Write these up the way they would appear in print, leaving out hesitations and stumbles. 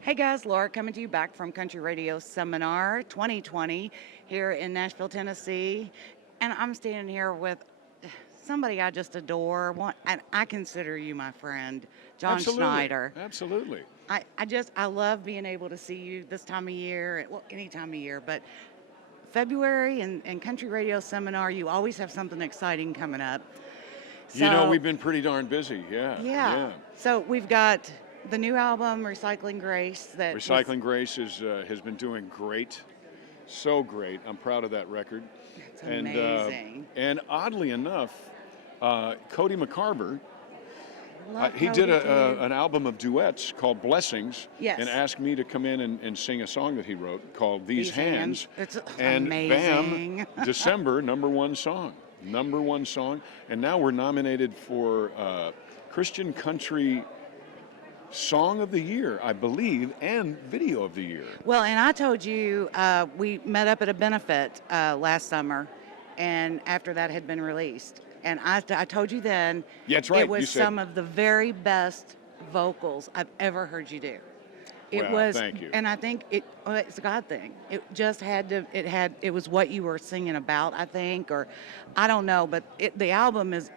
Hey guys, Laura coming to you back from Country Radio Seminar 2020 here in Nashville, Tennessee. And I'm standing here with somebody I just adore, and I consider you my friend, John Absolutely. Schneider. Absolutely. I love being able to see you this time of year, well, any time of year, but February and Country Radio Seminar, you always have something exciting coming up. We've been pretty darn busy. Yeah. So we've got the new album, Recycling Grace. Recycling Grace has been doing great. So great. I'm proud of that record. It's amazing. And oddly enough, Cody McCarver, Love he Cody did too. an album of duets called Blessings, Yes. and asked me to come in and sing a song that he wrote called These Hands. It's And amazing. bam, December, number one song. And now we're nominated for Christian Country Song of the Year, I believe, and Video of the Year. Well, and I told you we met up at a benefit last summer, and after that had been released. And I told you then Yeah, that's right. it was You said- some of the very best vocals I've ever heard you do. It Well, was, thank you. and I think it's a God thing. It just it was what you were singing about, I think, or I don't know, but the album is,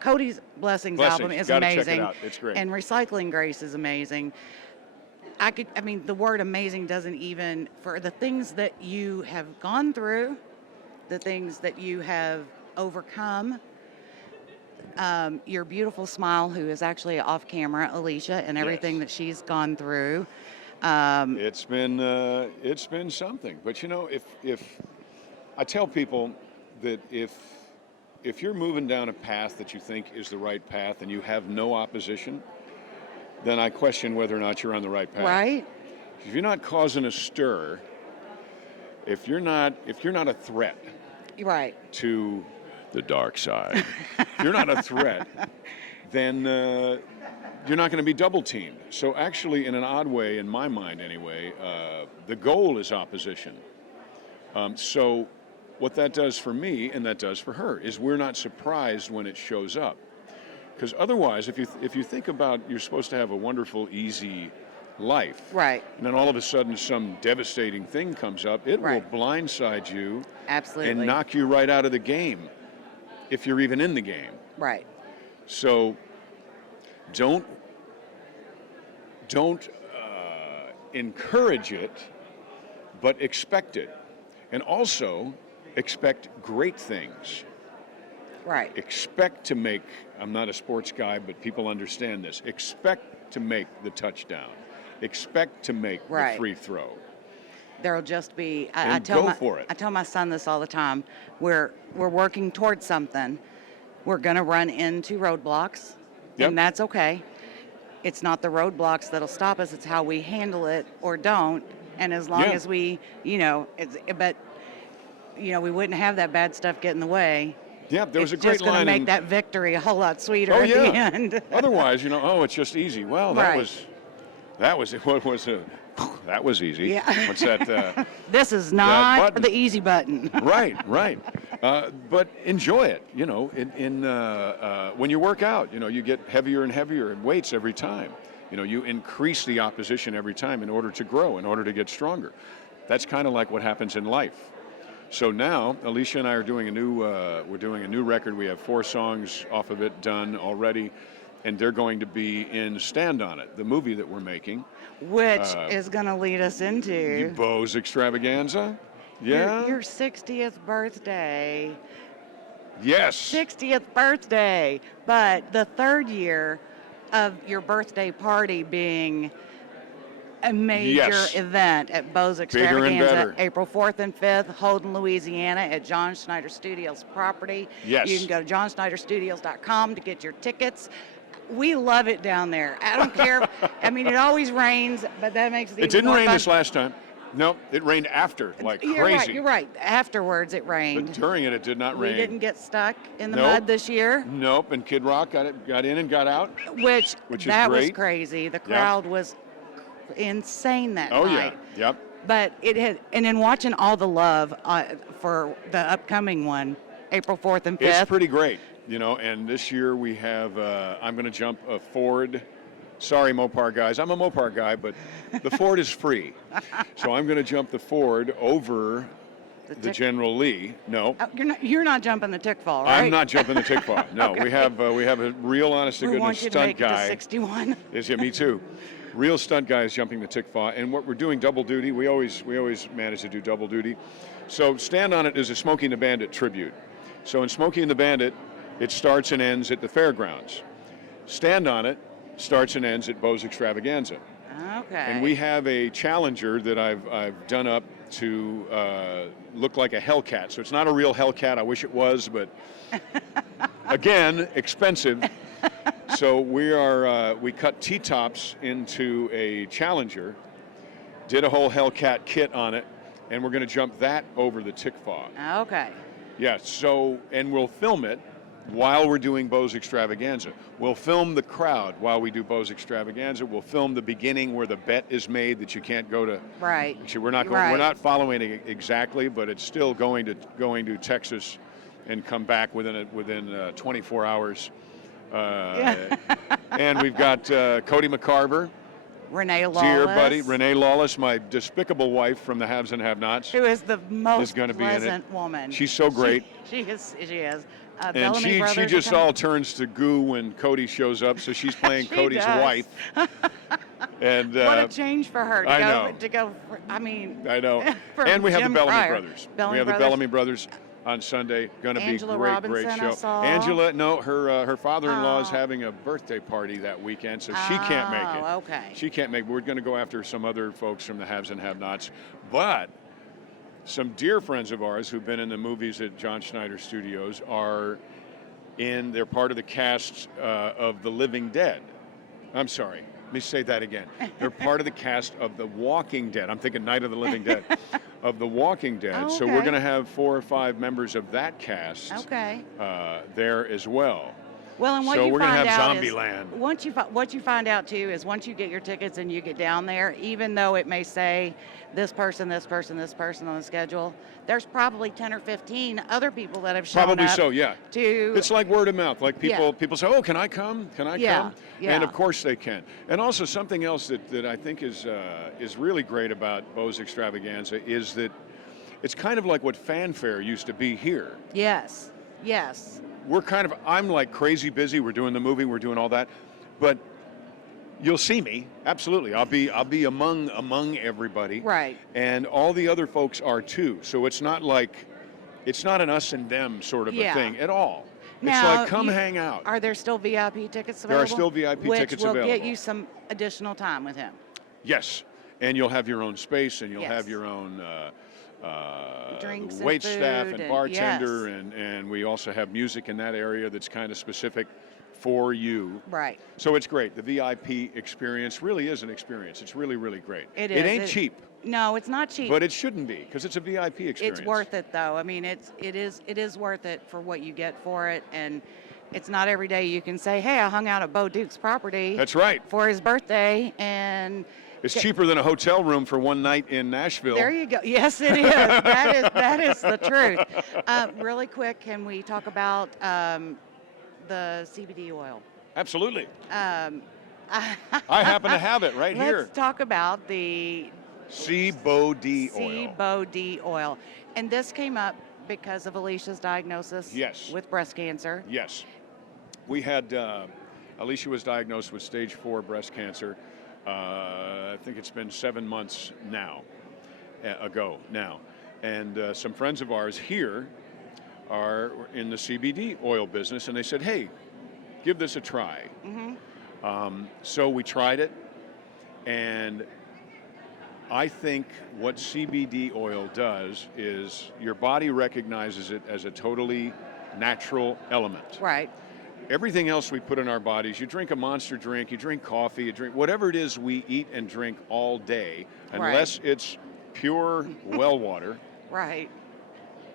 Cody's Blessings album is Gotta amazing. check it out. It's great. And Recycling Grace is amazing. The word amazing doesn't even, for the things that you have gone through, the things that you have overcome, your beautiful smile, who is actually off camera, Alicia, and everything Yes. that she's gone through. It's been something. But if I tell people that if you're moving down a path that you think is the right path and you have no opposition, then I question whether or not you're on the right path. Right? If you're not causing a stir, if you're not a threat Right. to the dark side, if you're not a threat, then you're not going to be double teamed. So actually, in an odd way, in my mind anyway, the goal is opposition. So what that does for me and that does for her is we're not surprised when it shows up. Because otherwise, if you think about, you're supposed to have a wonderful, easy life. Right. And then all of a sudden some devastating thing comes up, it Right. will blindside you Absolutely. and knock you right out of the game, if you're even in the game. Right. So don't encourage it, but expect it. And also expect great things. Right. Expect to make, I'm not a sports guy, but people understand this, expect to make the touchdown. Expect to make Right. the free throw. There'll just be. And go for it. I tell my son this all the time. We're working towards something. We're going to run into roadblocks, Yep. and that's okay. It's not the roadblocks that'll stop us. It's how we handle it or don't. And as long Yeah. as we, we wouldn't have that bad stuff get in the way. Yeah, there was a It's great just going line to make in, that victory a whole lot sweeter Oh, at yeah. the end. Otherwise, it's just easy. Well, that Right. was that was easy. Yeah. What's that? This is not button. the easy button. Right. But enjoy it. When you work out, you get heavier and heavier in weights every time. You increase the opposition every time in order to grow, in order to get stronger. That's kind of like what happens in life. So now, Alicia and I are doing a new record. We have 4 songs off of it done already, and they're going to be in Stand On It, the movie that we're making. Which is going to lead us into Beau's Extravaganza. Yeah. your 60th birthday. Yes. 60th birthday. But the 3rd year of your birthday party being a major Yes. event at Beau's and Extravaganza, better. April 4th and 5th, Holden, Louisiana, at John Schneider Studios property. Yes. You can go to johnschneiderstudios.com to get your tickets. We love it down there. I don't care. It always rains, but that makes it It even didn't more rain fun. this last time. No, it rained after, like crazy. You're right. Afterwards, it rained. But during it did not We rain. didn't get stuck in the Nope. mud this year, Nope, and Kid Rock got in and got out. which is that was great. crazy. The crowd was insane that Oh night. yeah, yep. But and then watching all the love for the upcoming one, April 4th and 5th. It's pretty great, And this year we have, I'm going to jump a Ford Sorry, Mopar guys. I'm a Mopar guy, but the Ford is free. So I'm going to jump the Ford over the General Lee. No. Oh, you're not jumping the Tickfall, right? I'm not jumping the Tickfall. No, Okay. we have a real honest to We goodness want you to stunt make it to guy. 61. Yeah, me too. Real stunt guy is jumping the Tickfall, and what we're doing double duty. We always manage to do double duty. So Stand on It is a Smokey and the Bandit tribute. So in Smokey and the Bandit, it starts and ends at the fairgrounds. Stand on It starts and ends at Bo's Extravaganza. Okay. And we have a Challenger that I've done up to look like a Hellcat. So it's not a real Hellcat. I wish it was, but again, expensive. So we cut T-tops into a Challenger, did a whole Hellcat kit on it, and we're going to jump that over the Tickfaw. Okay. Yeah. So and we'll film it while we're doing Bo's Extravaganza. We'll film the crowd while we do Bo's Extravaganza. We'll film the beginning where the bet is made that you can't go to. Right. Actually, we're not going. Right. We're not following it exactly, but it's still going to Texas, and come back within 24 hours. And we've got Cody McCarver, Renee Lawless. dear buddy Renee Lawless, my despicable wife from the Haves and Have-Nots. Who is the most gonna be in it. pleasant woman. She's so great. She is. And Bellamy she Brothers just are coming. all turns to goo when Cody shows up, so she's playing She Cody's does. wife. And What a change for her to I go know. to go. For, I mean. I know. for And we have Jim the Bellamy Pryor. Brothers. Bellamy We have the Brothers. Bellamy Brothers on Sunday. Going to be Angela great, Robinson, great I show. saw. Angela, no, her father-in-law is Oh. having a birthday party that weekend, so she can't make it. Oh, okay. She can't make it. We're going to go after some other folks from the Haves and Have-Nots. But some dear friends of ours who've been in the movies at John Schneider Studios they're part of the cast of The Living Dead. I'm sorry. Let me say that again. They're part of the cast of The Walking Dead. I'm thinking Night of the Living Dead. Of The Walking Dead. Oh, So we're okay. going to have 4 or 5 members of that cast Okay. there as well. Well, and what So you we're gonna find have out Zombie is, Land. what you find out too is once you get your tickets and you get down there, even though it may say this person, this person, this person on the schedule, there's probably 10 or 15 other people that have shown Probably up so, yeah. to. It's like word of mouth. Like Yeah. people say, "Oh, can I come? Can I Yeah, come?" yeah. And of course they can. And also something else that I think is really great about Bo's Extravaganza is that it's kind of like what Fanfare used to be here. Yes. Yes. I'm like crazy busy. We're doing the movie, we're doing all that, but you'll see me absolutely. I'll be among everybody. Right. And all the other folks are too. So it's not an us and them sort of Yeah. a thing at all. Now, it's like come hang out. Are there still VIP tickets There available? are still VIP tickets Which will available. get you some additional time with him. Yes, and you'll have your own space, and you'll Yes. have your own Drinks and wait staff food and and- bartender, yes. and we also have music in that area that's kind of specific for you. Right. So it's great. The VIP experience really is an experience. It's really, really great. It It is. ain't cheap, No, it's not cheap. but it shouldn't be because it's a VIP experience. It's worth it though. I mean, it is worth it for what you get for it, and it's not every day you can say, "Hey, I hung out at Bo Duke's property That's right. for his birthday," and It's cheaper than a hotel room for one night in Nashville. there you go. Yes, it is. that is the truth. Really quick, can we talk about the CBD oil? Absolutely. Um, I happen to have it right here. Let's talk about the C-Bo-D oil. CBD oil, and this came up because of Alicia's diagnosis Yes. with breast cancer. Yes. We had, Alicia was diagnosed with stage 4 breast cancer. I think it's been 7 months ago now. And some friends of ours here are in the CBD oil business, and they said, hey, give this a try. So we tried it, and I think what CBD oil does is your body recognizes it as a totally natural element. Right. Everything else we put in our bodies, you drink a Monster drink, you drink coffee, you drink whatever it is we eat and drink all day, unless it's pure well water, Right.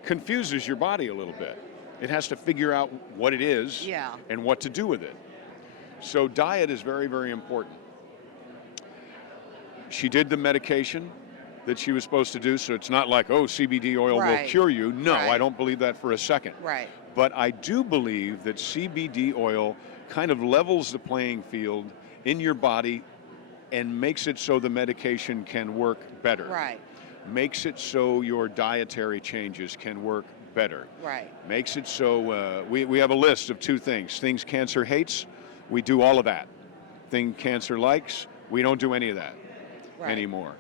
confuses your body a little bit. It has to figure out what it is Yeah. and what to do with it. So diet is very, very important. She did the medication that she was supposed to do, so it's not like, oh, CBD oil will Right. cure you. No, Right. I don't believe that for a second. Right. But I do believe that CBD oil kind of levels the playing field in your body and makes it so the medication can work better. Right. Makes it so your dietary changes can work better. Right. Makes it so we have a list of 2 things. Things cancer hates, we do all of that. Thing cancer likes, we don't do any of that anymore.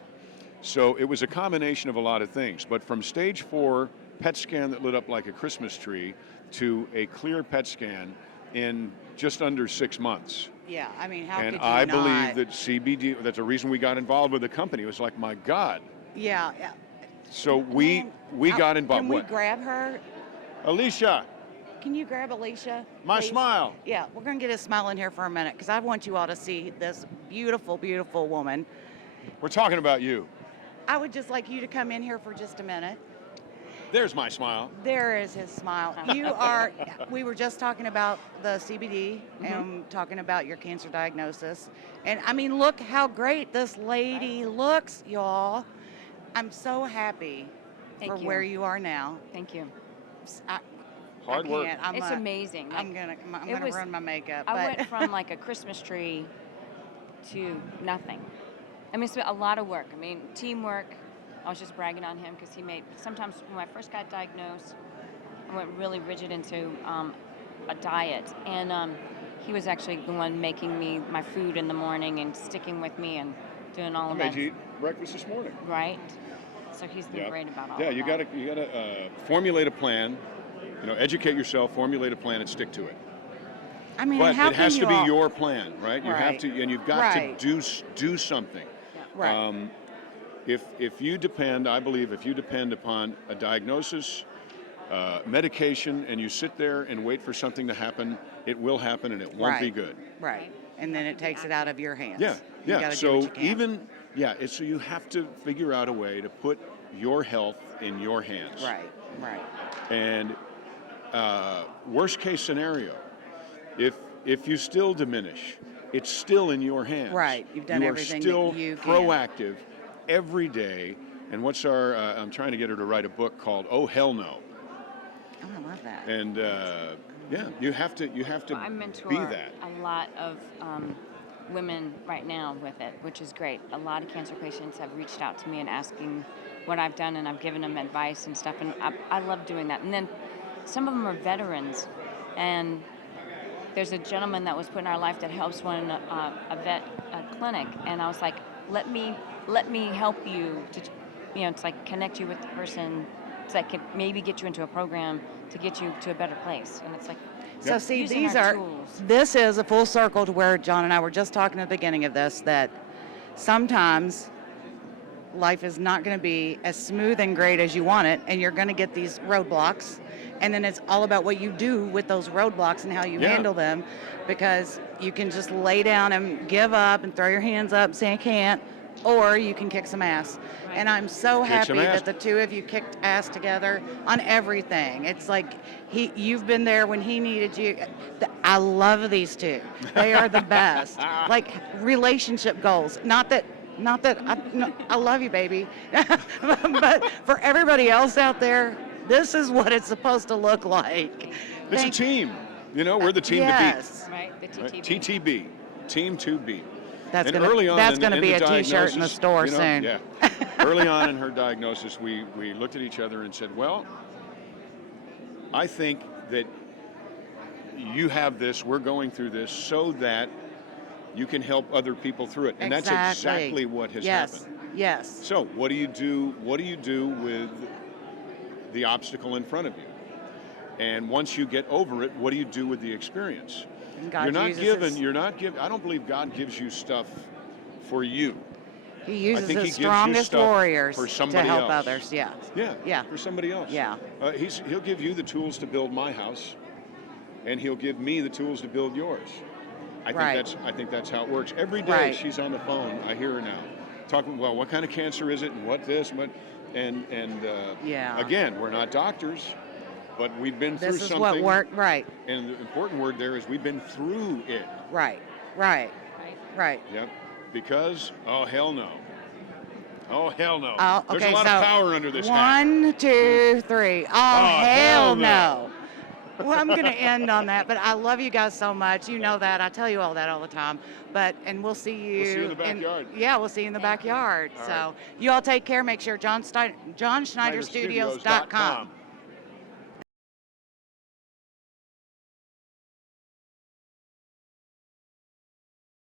So it was a combination of a lot of things. But from stage 4 PET scan that lit up like a Christmas tree to a clear PET scan in just under 6 months. Yeah, I mean, how could you I not? believe that CBD, that's the reason we got involved with the company. It was like, my God. Yeah. So we got involved. Can we grab her? Alicia, Can you grab Alicia? my please? smile. Yeah, we're going to get a smile in here for a minute because I want you all to see this beautiful, beautiful woman. We're talking about you. I would just like you to come in here for just a minute. There's my smile. There is his smile. We were just talking about the CBD and talking about your cancer diagnosis. And I mean, look how great this lady looks, y'all. I'm so happy for where you are now. Thank you. Hard work. It's amazing. I'm gonna run my makeup. I went from like a Christmas tree to nothing. I mean, it's a lot of work. I mean, teamwork. I was just bragging on him because sometimes when I first got diagnosed, I went really rigid into a diet. And he was actually the one making me my food in the morning and sticking with me and doing all of that. I made you eat breakfast this morning. Right. So he's been great about all of that. Yeah, you gotta formulate a plan, educate yourself, formulate a plan and stick to it. I mean, but how it has can to you be your plan, right? You have to, and you've got to do something. Right. If you depend, I believe, if you depend upon a diagnosis, medication, and you sit there and wait for something to happen, it will happen and it won't be good. Right. And then it takes it out of your hands. Yeah. You Yeah. gotta do So what you can. so you have to figure out a way to put your health in your hands. Right. Right. And worst case scenario, if you still diminish, it's still in your hands. Right. You've done everything that you are can. still proactive every day. And what's I'm trying to get her to write a book called Oh Hell No. Oh, I love that. And you have to I mentor be that. a lot of women right now with it, which is great. A lot of cancer patients have reached out to me and asking what I've done, and I've given them advice and stuff, and I love doing that. And then some of them are veterans, and there's a gentleman that was put in our life that helps one a vet clinic, and I was like, let me help you to, it's like connect you with the person, so I can maybe get you into a program to get you to a better place. And it's like, so see, using these our are tools. This is a full circle to where John and I were just talking at the beginning of this, that sometimes life is not going to be as smooth and great as you want it, and you're going to get these roadblocks, and then it's all about what you do with those roadblocks and how you handle them, because you can just lay down and give up and throw your hands up and say I can't, or you can kick some ass. Right. And I'm so happy ass. that the two of you kicked ass together on everything. It's like you've been there when he needed you. I love these two. They are the best. Like relationship goals. Not that I love you, baby. But for everybody else out there, this is what it's supposed to look like. It's a team. We're the team to beat. Right, the TTB. Right? TTB, Team to beat. That's And going early on to be a T-shirt in the diagnosis, store soon. Yeah. Early on in her diagnosis, we looked at each other and said, well, I think that you have this, we're going through this so that you can help other people through it. And that's exactly what has happened. Yes. So what do you do with the obstacle in front of you? And once you get over it, what do you do with the experience? You're not given. I don't believe God gives you stuff for you. He uses His his strongest warriors to help others. Yeah. Yeah. For somebody else. Yeah. He'll give you the tools to build my house, and he'll give me the tools to build yours. I think that's how it works. Every day she's on the phone. I hear her now talking. Well, what kind of cancer is it, and what this, and again, we're not doctors. But we've been through something. This is what worked, right. And the important word there is we've been through it. Right. Yep. Because, oh, hell no. Oh, hell no. There's okay, a lot of power under this hat. 1, 2, 3. Oh, hell no. Well, I'm going to end on that, but I love you guys so much. You know that. I tell you all that all the time. And we'll see you. We'll see you in the backyard. Yeah, we'll see you in the backyard. All So right. you all take care. Make sure John Schneider Studios.com.